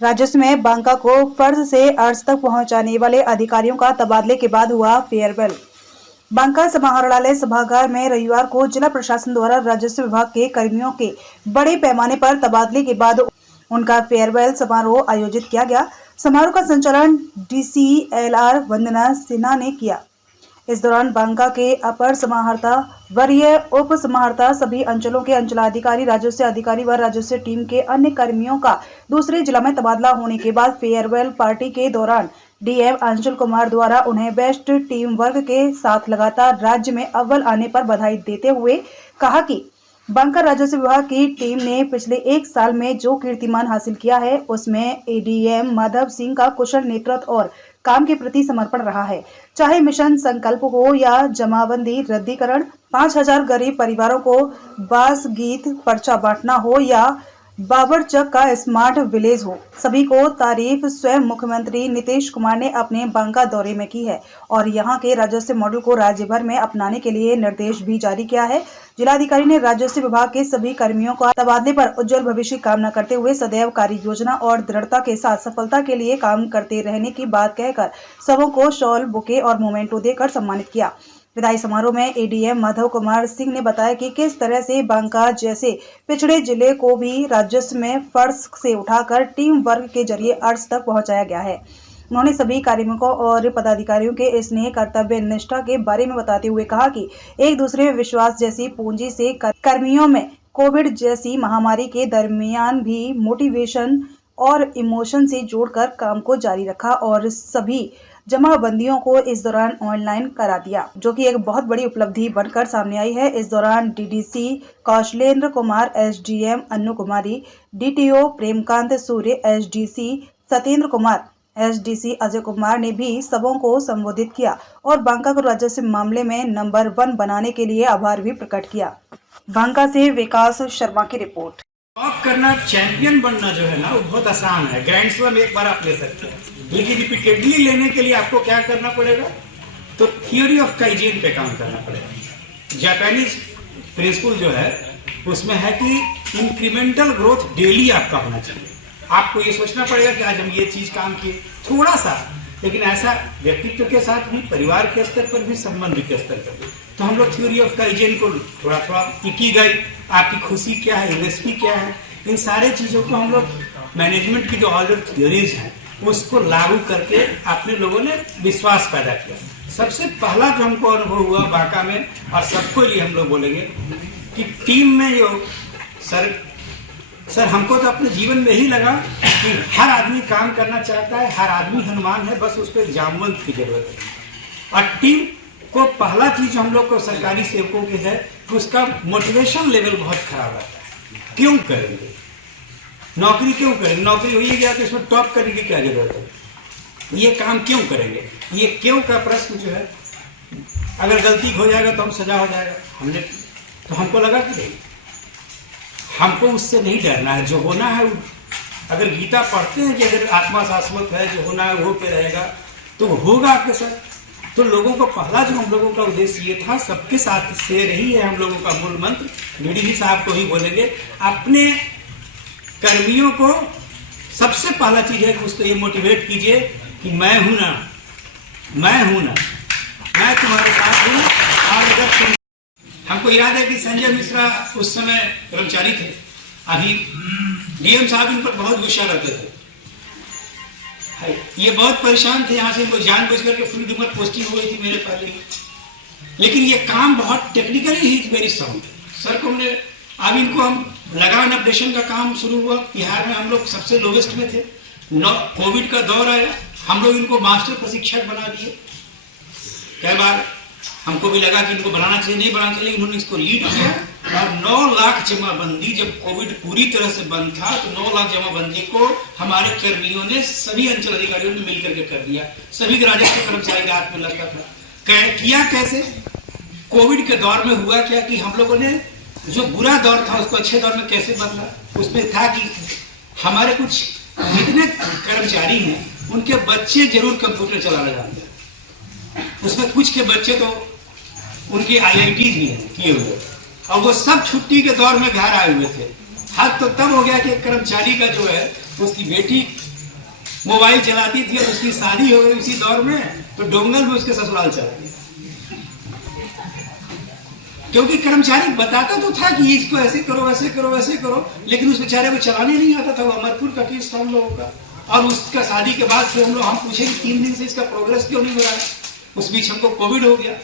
राजस्व में बांका को फर्ज से अर्ज तक पहुंचाने वाले अधिकारियों का तबादले के बाद हुआ फेयरवेल। बांका समाहरणालय सभागार में रविवार को जिला प्रशासन द्वारा राजस्व विभाग के कर्मियों के बड़े पैमाने पर तबादले के बाद उनका फेयरवेल समारोह आयोजित किया गया। समारोह का संचालन DCLR वंदना सिन्हा ने किया। इस दौरान बांका के अपर समाहर्ता, वरीय उप समाहर्ता, सभी अंचलों के अंचलाधिकारी, राजस्व अधिकारी व राजस्व टीम के अन्य कर्मियों का दूसरे जिला में तबादला होने के बाद फेयरवेल पार्टी के दौरान DM अंशुल कुमार द्वारा उन्हें बेस्ट टीम वर्क के साथ लगातार राज्य में अव्वल आने पर बधाई देते हुए कहा कि बांका राजस्व विभाग की टीम ने पिछले 1 साल में जो कीर्तिमान हासिल किया है उसमें ADM माधव सिंह का कुशल नेतृत्व और काम के प्रति समर्पण रहा है। चाहे मिशन संकल्प हो या जमाबंदी रद्दीकरण, 5000 गरीब परिवारों को बास गीत पर्चा बांटना हो या बाबरचक का स्मार्ट विलेज हो, सभी को तारीफ स्वयं मुख्यमंत्री नीतीश कुमार ने अपने बांका दौरे में की है और यहां के राजस्व मॉडल को राज्य भर में अपनाने के लिए निर्देश भी जारी किया है। जिलाधिकारी ने राजस्व विभाग के सभी कर्मियों का तबादले पर उज्जवल भविष्य की कामना करते हुए सदैव कार्य योजना और दृढ़ता के साथ सफलता के लिए काम करते रहने की बात कहकर सबों को शॉल, बुके और मोमेंटो देकर सम्मानित किया। विदाई समारोह में ADM माधव कुमार सिंह ने बताया कि किस तरह से बांका जैसे पिछड़े जिले को भी राजस्व में फर्ज से उठाकर टीम वर्क के जरिए अर्ज तक पहुंचाया गया है। उन्होंने सभी कार्मिकों और पदाधिकारियों के स्नेह, कर्तव्य निष्ठा के बारे में बताते हुए कहा कि एक दूसरे में विश्वास जैसी पूंजी से कर्मियों में कोविड जैसी महामारी के दरमियान भी मोटिवेशन और इमोशन से जोड़कर काम को जारी रखा और सभी जमाबंदियों को इस दौरान ऑनलाइन करा दिया, जो कि एक बहुत बड़ी उपलब्धि बनकर सामने आई है। इस दौरान DDC कौशलेंद्र कुमार, SDM अन्नू कुमारी, DTO प्रेमकांत सूर्य, SDC सत्येंद्र कुमार, SDC अजय कुमार ने भी सबों को संबोधित किया और बांका को राजस्व मामले में नंबर 1 बनाने के लिए आभार भी प्रकट किया। बांका से विकास शर्मा की रिपोर्ट। टॉप करना, चैंपियन बनना जो है ना वो बहुत आसान है। ग्रैंड स्लैम एक बार आप ले सकते हैं, लेकिन रिपीटेडली लेने के लिए आपको क्या करना पड़ेगा? तो थियोरी ऑफ काइजेन पे काम करना पड़ेगा। जापानीज प्रिंसिपल जो है उसमें है कि इंक्रीमेंटल ग्रोथ डेली आपका होना चाहिए। आपको ये सोचना पड़ेगा कि आज हम ये चीज काम किए, थोड़ा सा, लेकिन ऐसा व्यक्तित्व के साथ भी, परिवार के स्तर पर भी, संबंध के स्तर पर भी। तो हम लोग थ्योरी ऑफ काइजेन को थोड़ा थोड़ा इकिगाई, आपकी खुशी क्या है, यूएसपी क्या है, इन सारे चीजों को हम लोग मैनेजमेंट की जो ऑलरेडी थ्योरीज हैं उसको लागू करके अपने लोगों ने विश्वास पैदा किया। सबसे पहला जो हमको अनुभव हुआ बांका में, और सबको लिए हम लोग बोलेंगे कि टीम में जो सर हमको तो अपने जीवन में ही लगा कि हर आदमी काम करना चाहता है, हर आदमी हनुमान है, बस उसको एग्जामवंत की जरूरत है। और टीम को पहला चीज हम लोग को सरकारी सेवकों की है कि उसका मोटिवेशन लेवल बहुत खराब रहता है। क्यों करेंगे नौकरी, क्यों करेंगे नौकरी, हो ही गया तो इसमें टॉप करने की क्या जरूरत है, ये काम क्यों करेंगे? ये क्यों का प्रश्न जो है, अगर गलती हो जाएगा तो हम सजा हो जाएगा। हमने तो हमको लगा कि नहीं, हमको उससे नहीं डरना है, जो होना है। अगर गीता पढ़ते हैं कि अगर आत्मा शाश्वत है, जो होना है वो पे रहेगा, तो होगा आपके साथ। तो लोगों को पहला जो हम लोगों का उद्देश्य ये था, सबके साथ शेयर ही है हम लोगों का मूल मंत्र। DDG साहब को ही बोलेंगे, अपने कर्मियों को सबसे पहला चीज है कि उसको ये मोटिवेट कीजिए कि मैं हूं ना, मैं तुम्हारे साथ हूं। और अगर हमको याद है कि संजय मिश्रा उस समय कर्मचारी थे, अभी DM साहब इन पर बहुत गुस्सा रहते थे, ये बहुत परेशान थे। यहाँ से इनको जानबूझ करके फुल डूमर पोस्टिंग हो गई थी मेरे पहले, लेकिन ये काम बहुत टेक्निकली ही मेरी साउंड सर को हमने, अब इनको हम लगान अपडेशन का काम शुरू हुआ। बिहार में हम लोग सबसे लोवेस्ट में थे, कोविड का दौर आया, हम लोग इनको मास्टर प्रशिक्षक बना दिए। कई बार हमको भी लगा कि इनको बनाना चाहिए, नहीं बनाना चाहिए, इन्होंने इसको लीड किया। और 9 लाख जमाबंदी, जब कोविड पूरी तरह से बंद था तो 9 लाख जमाबंदी को हमारे कर्मियों ने, सभी अंचल अधिकारियों ने मिलकर के कर दिया। सभी राजस्व कर्मचारी रात में लगता था। किया कैसे? कोविड के दौर में हुआ क्या कि हम लोगों ने जो बुरा दौर था उसको अच्छे दौर में कैसे बदला। उसमें था कि हमारे कुछ जितने कर्मचारी हैं उनके बच्चे जरूर कंप्यूटर चलाना जानते हैं। उसमें कुछ के बच्चे तो उनके IITs भी हैं किए हुए, और वो सब छुट्टी के दौर में घर आए हुए थे। हद तो तब हो गया कि कर्मचारी का जो है उसकी बेटी मोबाइल चलाती थी और उसकी शादी हो गई उसी दौर में, तो डोंगल में उसके ससुराल चला गया। क्योंकि कर्मचारी बताता तो था कि इसको ऐसे करो वैसे करो वैसे करो, लेकिन उस बेचारे को चलाने नहीं आता था। वो अमरपुर का केस था हम लोगों का, और उसका शादी के बाद फिर हम पूछे कि 3 दिन से इसका प्रोग्रेस क्यों नहीं हो रहा है। उस बीच हमको कोविड हो गया,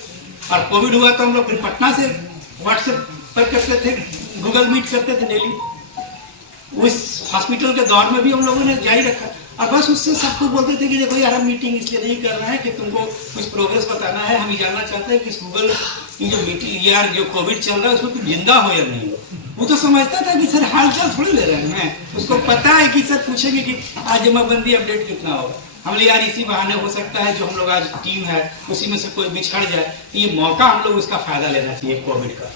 और कोविड हुआ तो हम लोग फिर पटना से व्हाट्सएप पर करते थे, गूगल मीट करते थे डेली। उस हॉस्पिटल के दौर में भी हम लोगों ने जारी रखा, और बस उससे सबको बोलते थे कि देखो यार, हम मीटिंग इसलिए नहीं कर रहे हैं कि तुमको कुछ प्रोग्रेस बताना है, हम ये जानना चाहते हैं कि गूगल जो मीटिंग यार जो कोविड चल रहा है उसमें तुम जिंदा हो या नहीं हो। वो तो समझता था कि सर हालचाल थोड़ी ले रहे हैं, उसको पता है कि सर पूछेंगे कि आज जमाबंदी अपडेट कितना होगा। हम यार इसी बहाने हो सकता है जो हम लोग आज टीम है उसी में से कोई बिछड़ जाए, तो ये मौका हम लोग उसका फायदा लेना चाहिए कोविड का।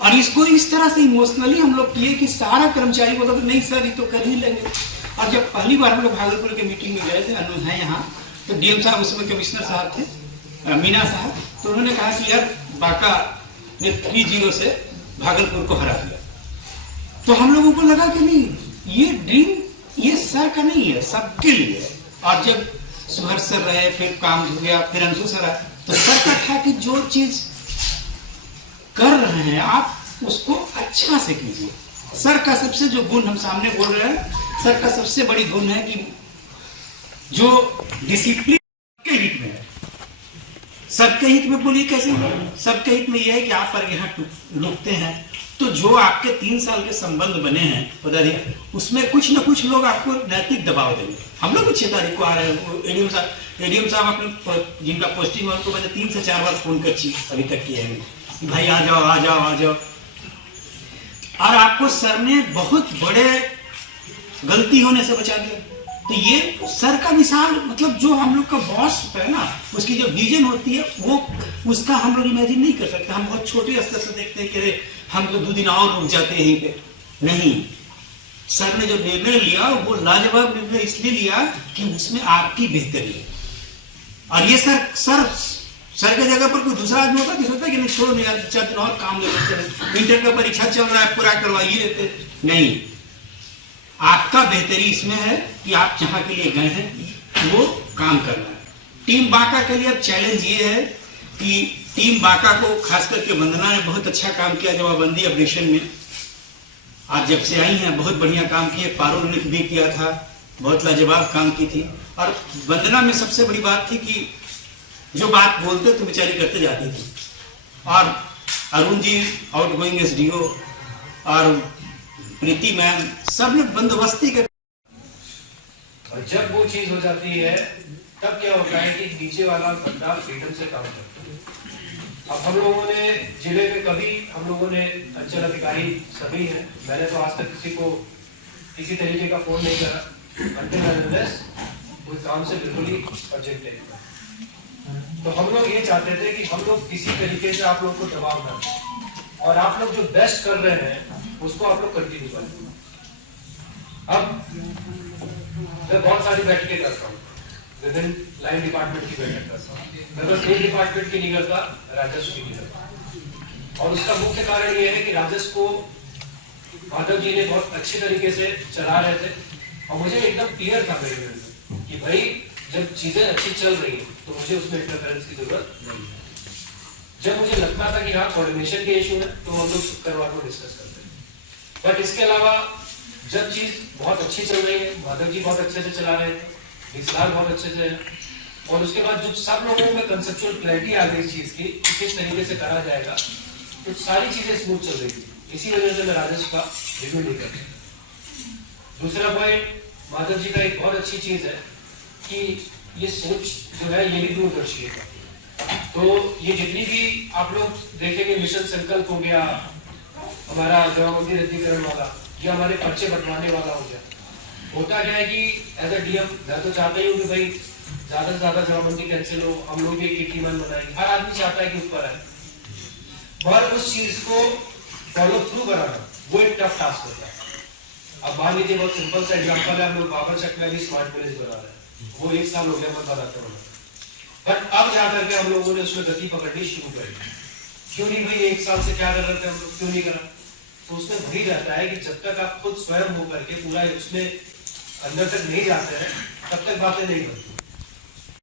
और इसको इस तरह से इमोशनली हम लोग किए कि सारा कर्मचारी बोला नहीं सर ये तो कर ही लेंगे। और जब पहली बार हम लोग भागलपुर के मीटिंग में गए थे, अनुज है यहाँ, तो डीएम साहब उसमें कमिश्नर साहब थे, मीना साहब, तो उन्होंने कहा कि यार बाका ने 3-0 से भागलपुर को हरा दिया। तो हम लोगों को लगा कि नहीं, ये ड्रीम ये सर का नहीं है, सबके लिए है। और जब सुहर सर रहे, फिर काम हो गया, फिर अंशु सर आए, तो सर का था कि जो चीज कर रहे हैं आप उसको अच्छा से कीजिए। सर का सबसे जो गुण हम सामने बोल रहे हैं, सर का सबसे बड़ी गुण है कि जो डिसिप्लिन के हित में है। सबके हित में बोलिए कैसे? सबके हित में यह है कि आप पर यहाँ रुकते हैं, तो जो आपके 3 साल के संबंध बने हैं पदाधिकारी, उसमें कुछ न कुछ लोग आपको नैतिक दबाव देंगे। हम लोग 6 तारीख को आ रहे हैं, एडीएम साहब अपने जिनका पोस्टिंग है उनको मैंने 3 से 4 बार फोन कर अभी तक किया है, भाई आ जाओ आ जाओ आ जाओ। और आपको सर ने बहुत बड़े गलती होने से बचा दिया। तो ये सर का विशाल मतलब जो हम लोग का बॉस होता है ना, उसकी जो विजन होती है वो उसका हम लोग इमेजिन नहीं कर सकते। हम बहुत छोटे स्तर से देखते हैं कि अरे हम तो 2 दिन और रुक जाते हैं यहीं पे। नहीं, सर ने जो निर्णय लिया वो लाजवाब निर्णय इसलिए लिया कि उसमें आपकी बेहतरी है। और ये सर के जगह पर कोई दूसरा आदमी होता कि सोचता कि नहीं छोड़ो यार 4 दिन और काम ले लेते हैं, इंटर का परीक्षा चल रहा है पूरा करवाइए लेते। नहीं, आपका बेहतरी इसमें है कि आप जहां के लिए गए हैं वो काम करना है। टीम बांका के लिए अब चैलेंज ये है कि टीम बांका को खास करके वंदना ने बहुत अच्छा काम किया जमाबंदी ऑपरेशन में। आज जब से आई हैं बहुत बढ़िया काम किए, पारुल ने भी किया था, बहुत लाजवाब काम की थी। और वंदना में सबसे बड़ी बात थी कि जो बात बोलते तो बेचारी करते जाती थी। और अरुण जी आउटगोइंग एसडीओ और प्रीति मैम सब लोग बंदोबस्ती कर। और जब वो चीज हो जाती है तब क्या होता है कि नीचे वाला बंदा फ्रीडम से काम करता है। अब हम लोगों ने जिले में कभी हम लोगों ने अंचल अधिकारी सभी हैं, मैंने तो आज तक किसी को किसी तरीके का फोन नहीं करा अंटिल कोई काम से बिल्कुल ही अर्जेंट है। तो हम लोग ये चाहते थे कि हम लोग किसी तरीके से आप लोग को दबाव न दें और आप लोग जो बेस्ट कर रहे हैं उसको आप लोग कंटिन्यू करें। अब मैं बहुत सारी बैठकें करता हूँ, विभिन्न लाइन डिपार्टमेंट की बैठक करता हूँ, मैं बस एक डिपार्टमेंट की नहीं करता, राजस्व की नहीं करता। और उसका मुख्य कारण ये है कि राजस्व को माधव जी ने बहुत अच्छे तरीके से चला रहे थे और मुझे एकदम क्लियर था मेरे में कि भाई जब चीजें अच्छी चल रही है तो मुझे उसमें इंटरफेरेंस की जरूरत नहीं है। जब मुझे लगता था कि हाँ कोऑर्डिनेशन के इशू है तो हम लोग शुक्रवार को डिस्कस करते हैं, बट इसके अलावा जब चीज बहुत अच्छी चल रही है, माधव जी बहुत अच्छे से चला रहे थे, विस्तार बहुत अच्छे से है, और उसके बाद जो सब लोगों में कंसेप्चुअल क्लैरिटी आ गई इस चीज की किस तरीके से करा जाएगा, तो सारी चीजें स्मूथ चल रही थी। इसी वजह से मैं राजस्व का रिव्यू नहीं करता। दूसरा पॉइंट, माधव जी का एक बहुत अच्छी चीज है कि ये सोच जो है ये भी दूरदर्शी है। तो ये जितनी भी आप लोग देखेंगे मिशन संकल्प हो गया, हमारा जमाबंदी रद्दीकरण वाला, या हमारे पर्चे बंटवाने वाला हो गया, होता क्या है कि एज अ डीएम मैं तो चाहता ही हूँ कि भाई ज्यादा से ज्यादा जमाबंदी कैंसिल हो, हम लोग भी एक टीम बनाएंगे, हर आदमी चाहता है कि ऊपर आए, पर उस चीज को फॉलो थ्रू कराना वो एक टफ टास्क होता है। अब मान लीजिए बहुत सिंपल सा एग्जाम्पल है, हम लोग बाबर चक में भी स्मार्ट विलेज बना रहे हैं, वो 1 साल हो गया मन बनाते बना, बट अब जाकर के हम लोगों ने उसमें गति पकड़नी शुरू कर दी। क्यों नहीं भाई 1 साल से क्या कर रहे थे हम लोग, क्यों नहीं करा? तो उसमें वही रहता है कि जब तक आप खुद स्वयं होकर के पूरा उसमें अंदर तक नहीं जाते हैं तब तक बातें नहीं बनती।